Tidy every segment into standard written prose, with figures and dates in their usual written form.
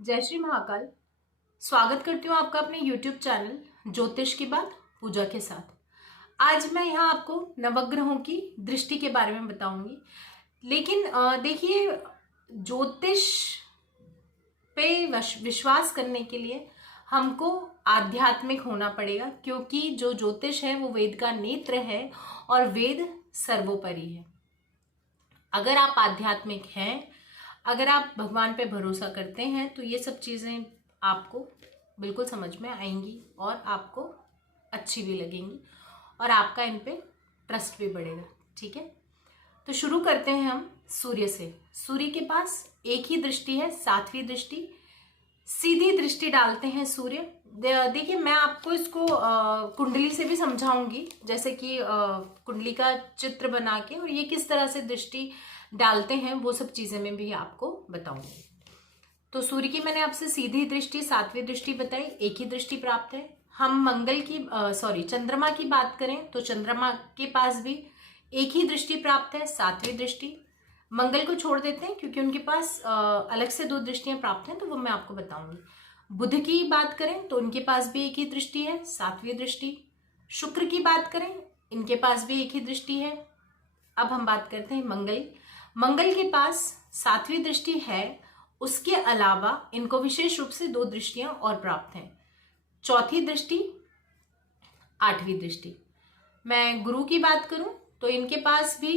जय श्री महाकाल। स्वागत करती हूँ आपका अपने YouTube चैनल ज्योतिष की बात पूजा के साथ। आज मैं यहाँ आपको नवग्रहों की दृष्टि के बारे में बताऊंगी। लेकिन देखिए, ज्योतिष पे विश्वास करने के लिए हमको आध्यात्मिक होना पड़ेगा, क्योंकि जो ज्योतिष है वो वेद का नेत्र है और वेद सर्वोपरि है। अगर आप आध्यात्मिक हैं, अगर आप भगवान पे भरोसा करते हैं, तो ये सब चीज़ें आपको बिल्कुल समझ में आएंगी और आपको अच्छी भी लगेंगी और आपका इन पे ट्रस्ट भी बढ़ेगा। ठीक है, तो शुरू करते हैं हम सूर्य से। सूर्य के पास एक ही दृष्टि है, 7वीं दृष्टि, सीधी दृष्टि डालते हैं सूर्य। देखिए, मैं आपको इसको कुंडली से भी समझाऊंगी, जैसे कि कुंडली का चित्र बना के, और ये किस तरह से दृष्टि डालते हैं वो सब चीजें मैं भी आपको बताऊंगी। तो सूर्य की मैंने आपसे सीधी दृष्टि, 7वीं दृष्टि बताई, एक ही दृष्टि प्राप्त है। हम मंगल की चंद्रमा की बात करें तो चंद्रमा के पास भी एक ही दृष्टि प्राप्त है, 7वीं दृष्टि। मंगल को छोड़ देते हैं क्योंकि उनके पास अलग से 2 दृष्टियां प्राप्त हैं, तो वो मैं आपको बताऊंगी। बुध की बात करें तो उनके पास भी एक ही दृष्टि है, 7वीं दृष्टि। शुक्र की बात करें, इनके पास भी एक ही दृष्टि है। अब हम बात करते हैं मंगल के पास 7वीं दृष्टि है, उसके अलावा इनको विशेष रूप से 2 दृष्टियां और प्राप्त हैं, 4थी दृष्टि, 8वीं दृष्टि। मैं गुरु की बात करूं तो इनके पास भी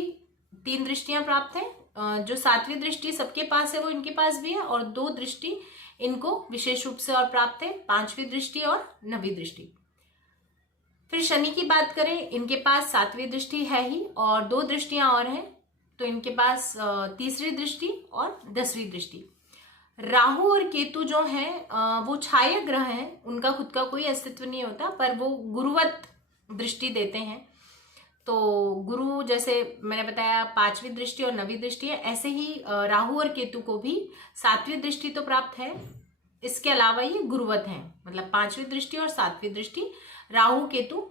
3 दृष्टियां प्राप्त हैं। जो 7वीं दृष्टि सबके पास है वो इनके पास भी है, और 2 दृष्टि इनको विशेष रूप से और प्राप्त है, 5वीं दृष्टि और 9वीं दृष्टि। फिर शनि की बात करें, इनके पास 7वीं दृष्टि है ही और 2 दृष्टियां और हैं, तो इनके पास 3री दृष्टि और 10वीं दृष्टि। राहु और केतु जो हैं वो छाया ग्रह हैं, उनका खुद का कोई अस्तित्व नहीं होता, पर वो गुरुवत दृष्टि देते हैं। तो गुरु, जैसे मैंने बताया, 5वीं दृष्टि और 9वीं दृष्टि है, ऐसे ही राहु और केतु को भी 7वीं दृष्टि तो प्राप्त है, इसके अलावा ये गुरुवत हैं, मतलब 5वीं दृष्टि और 7वीं दृष्टि राहु केतु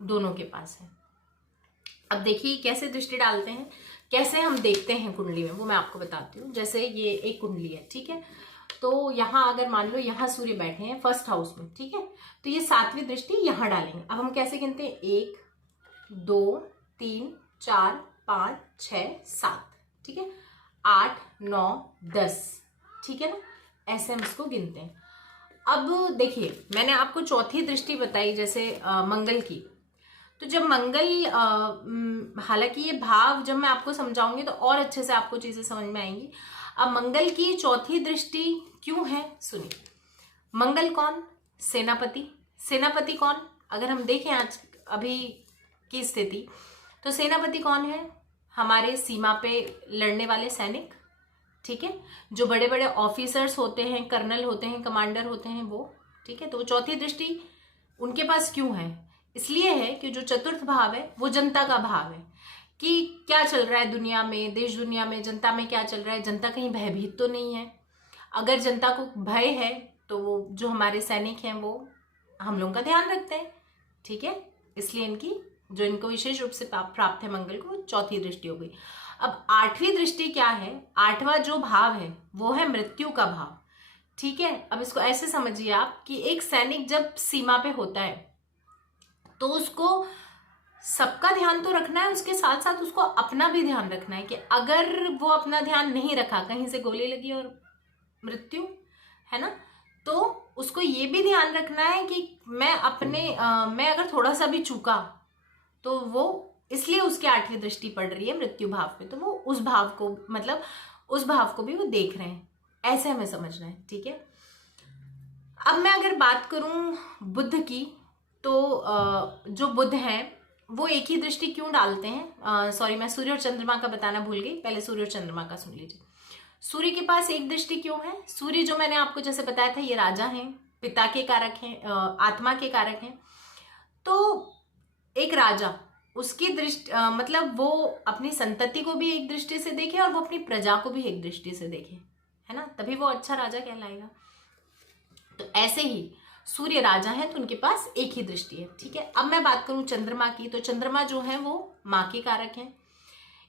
दोनों के पास है। अब देखिए कैसे दृष्टि डालते हैं, कैसे हम देखते हैं कुंडली में, वो मैं आपको बताती हूँ। जैसे ये एक कुंडली है, ठीक है, तो यहाँ अगर मान लो यहाँ सूर्य बैठे हैं फर्स्ट हाउस में, ठीक है, तो ये 7वीं दृष्टि यहाँ डालेंगे। अब हम कैसे गिनते हैं, 1 2 3 4 5 6 7, ठीक है, 8 9 10, ठीक है ना, ऐसे हम इसको गिनते हैं। अब देखिए, मैंने आपको 4थी दृष्टि बताई, जैसे मंगल की। तो जब मंगल, हालांकि ये भाव जब मैं आपको समझाऊंगी तो और अच्छे से आपको चीजें समझ में आएंगी। अब मंगल की 4थी दृष्टि क्यों है, सुनिए। मंगल कौन, सेनापति। सेनापति कौन, अगर हम देखें आज अभी की स्थिति, तो सेनापति कौन है, हमारे सीमा पे लड़ने वाले सैनिक, ठीक है, जो बड़े बड़े ऑफिसर्स होते हैं, कर्नल होते हैं, कमांडर होते हैं, वो, ठीक है। तो 4थी दृष्टि उनके पास क्यों है, इसलिए है कि जो 4th भाव है वो जनता का भाव है, कि क्या चल रहा है दुनिया में, देश दुनिया में, जनता में क्या चल रहा है, जनता कहीं भयभीत तो नहीं है। अगर जनता को भय है तो वो जो हमारे सैनिक हैं वो हम लोगों का ध्यान रखते हैं, ठीक है, इसलिए इनको विशेष रूप से प्राप्त है मंगल को, 4थी दृष्टि हो गई। अब 8वीं दृष्टि क्या है, 8वां जो भाव है वो है मृत्यु का भाव, ठीक है। अब इसको ऐसे समझिए आप कि एक सैनिक जब सीमा पे होता है तो उसको सबका ध्यान तो रखना है, उसके साथ साथ उसको अपना भी ध्यान रखना है, कि अगर वो अपना ध्यान नहीं रखा, कहीं से गोली लगी और मृत्यु, है ना, तो उसको ये भी ध्यान रखना है कि मैं अगर थोड़ा सा भी चूका तो वो, इसलिए उसकी 8वीं दृष्टि पड़ रही है मृत्यु भाव पे, तो वो उस भाव को, मतलब उस भाव को भी वो देख रहे हैं, ऐसे हमें समझना है, ठीक है। अब मैं अगर बात करूं बुध की, तो जो बुध हैं वो एक ही दृष्टि क्यों डालते हैं, सॉरी, मैं सूर्य और चंद्रमा का बताना भूल गई, पहले सूर्य और चंद्रमा का सुन लीजिए। सूर्य के पास एक दृष्टि क्यों है, सूर्य जो मैंने आपको जैसे बताया था, ये राजा हैं, पिता के कारक हैं, आत्मा के कारक हैं। तो एक राजा, उसकी दृष्टि मतलब वो अपनी संतति को भी एक दृष्टि से देखे और वो अपनी प्रजा को भी एक दृष्टि से देखे, है ना, तभी वो अच्छा राजा कहलाएगा। तो ऐसे ही सूर्य राजा है तो उनके पास एक ही दृष्टि है, ठीक है। अब मैं बात करूं चंद्रमा की, तो चंद्रमा जो है वो माँ के कारक हैं।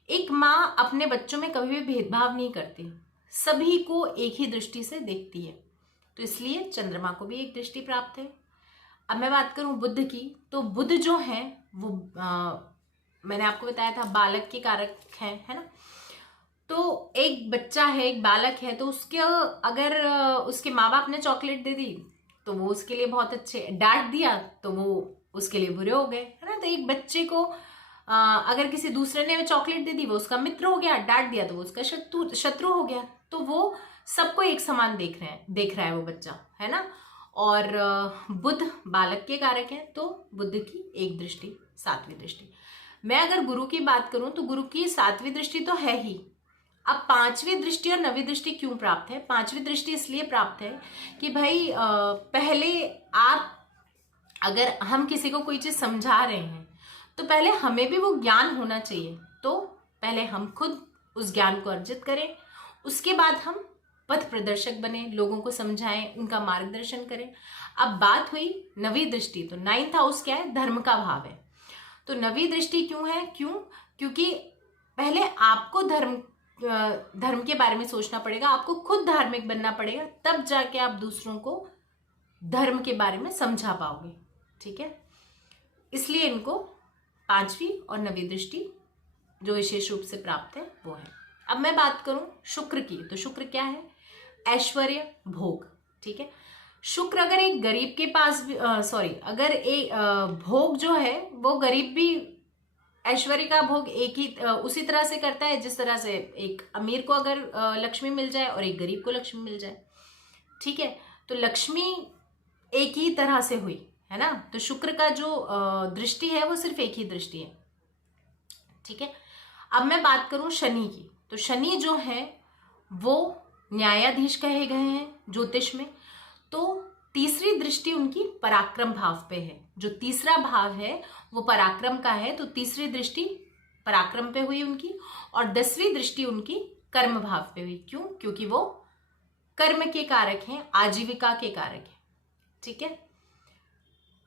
एक माँ अपने बच्चों में कभी भी भेदभाव नहीं करती, सभी को एक ही दृष्टि से देखती है। तो इसलिए चंद्रमा को भी एक दृष्टि प्राप्त है। अब मैं बात करूं बुध की, तो बुध जो है वो मैंने आपको बताया था बालक के कारक है ना। तो एक बच्चा है, एक बालक है, तो उसके अगर उसके माँ बाप ने चॉकलेट दे दी तो वो उसके लिए बहुत अच्छे, डांट दिया तो वो उसके लिए बुरे हो गए, है ना। तो एक बच्चे को अगर किसी दूसरे ने चॉकलेट दे दी वो उसका मित्र हो गया, डांट दिया तो वो उसका शत्रु हो गया। तो वो सबको एक समान देख रहा है वो बच्चा, है ना। और बुध बालक के कारक है, तो बुध की एक दृष्टि, सातवीं दृष्टि। मैं अगर गुरु की बात करूं तो गुरु की सातवीं दृष्टि तो है ही। अब पांचवी दृष्टि और नवी दृष्टि क्यों प्राप्त है? पांचवी दृष्टि इसलिए प्राप्त है कि भाई पहले अगर हम किसी को कोई चीज समझा रहे हैं तो पहले हमें भी वो ज्ञान होना चाहिए, तो पहले हम खुद उस ज्ञान को अर्जित करें, उसके बाद हम पथ प्रदर्शक बने, लोगों को समझाएं, उनका मार्गदर्शन करें। अब बात हुई नवी दृष्टि, तो 9th हाउस क्या है? धर्म का भाव है। तो नवी दृष्टि क्यों है? क्योंकि पहले आपको धर्म के बारे में सोचना पड़ेगा, आपको खुद धार्मिक बनना पड़ेगा, तब जाके आप दूसरों को धर्म के बारे में समझा पाओगे, ठीक है। इसलिए इनको पांचवी और नवी दृष्टि जो विशेष रूप से प्राप्त है वो है। अब मैं बात करूं शुक्र की, तो शुक्र क्या है? ऐश्वर्य, भोग, ठीक है। शुक्र अगर एक गरीब के पास भी अगर एक भोग जो है वो गरीब भी ऐश्वर्य का भोग एक ही उसी तरह से करता है जिस तरह से एक अमीर को अगर लक्ष्मी मिल जाए और एक गरीब को लक्ष्मी मिल जाए, ठीक है। तो लक्ष्मी एक ही तरह से हुई, है ना। तो शुक्र का जो दृष्टि है वो सिर्फ एक ही दृष्टि है, ठीक है। अब मैं बात करूं शनि की, तो शनि जो है वो न्यायाधीश कहे गए हैं ज्योतिष में। तो तीसरी दृष्टि उनकी पराक्रम भाव पे है, जो तीसरा भाव है वो पराक्रम का है, तो तीसरी दृष्टि पराक्रम पे हुई उनकी। और 10वीं दृष्टि उनकी कर्म भाव पे हुई। क्यों? क्योंकि वो कर्म के कारक हैं, आजीविका के कारक हैं, ठीक है।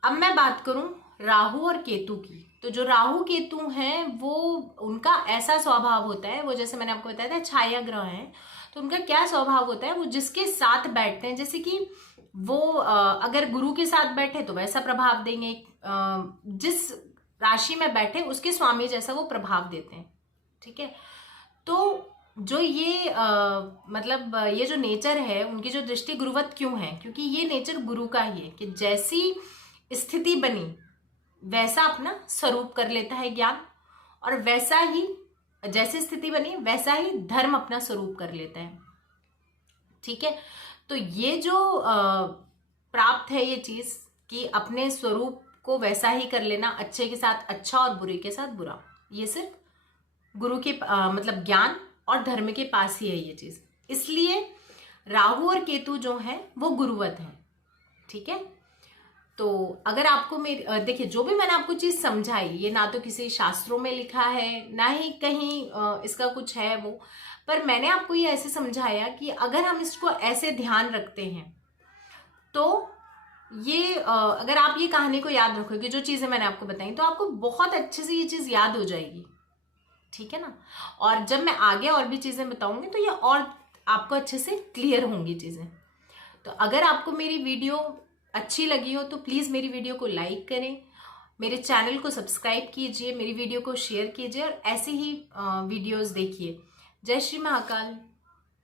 अब मैं बात करूं राहु और केतु की, तो जो राहु केतु हैं वो उनका ऐसा स्वभाव होता है, वो जैसे मैंने आपको बताया था छाया ग्रह हैं, तो उनका क्या स्वभाव होता है, वो जिसके साथ बैठते हैं, जैसे कि वो अगर गुरु के साथ बैठे तो वैसा प्रभाव देंगे, जिस राशि में बैठे उसके स्वामी जैसा वो प्रभाव देते हैं, ठीक है। तो जो ये मतलब ये जो नेचर है उनकी जो दृष्टि गुरुवत क्यों है? क्योंकि ये नेचर गुरु का ही है कि जैसी स्थिति बनी वैसा अपना स्वरूप कर लेता है ज्ञान, और वैसा ही जैसी स्थिति बनी वैसा ही धर्म अपना स्वरूप कर लेता है, ठीक है। तो ये जो प्राप्त है ये चीज कि अपने स्वरूप को वैसा ही कर लेना, अच्छे के साथ अच्छा और बुरे के साथ बुरा, ये सिर्फ गुरु के मतलब ज्ञान और धर्म के पास ही है ये चीज। इसलिए राहु और केतु जो है वो गुरुवत है, ठीक है। तो अगर आपको मेरी देखिए जो भी मैंने आपको चीज समझाई ये ना तो किसी शास्त्रों में लिखा है ना ही कहीं इसका कुछ है वो, पर मैंने आपको ये ऐसे समझाया कि अगर हम इसको ऐसे ध्यान रखते हैं तो ये अगर आप ये कहानी को याद रखोगे, जो चीजें मैंने आपको बताई, तो आपको बहुत अच्छे से ये चीज याद हो जाएगी, ठीक है ना। और जब मैं आगे और भी चीजें बताऊंगी तो ये और आपको अच्छे से क्लियर होंगी चीजें। तो अगर आपको मेरी वीडियो अच्छी लगी हो तो प्लीज मेरी वीडियो को लाइक करें, मेरे चैनल को सब्सक्राइब कीजिए, मेरी वीडियो को शेयर कीजिए और ऐसे ही वीडियोस देखिए। जय श्री महाकाल।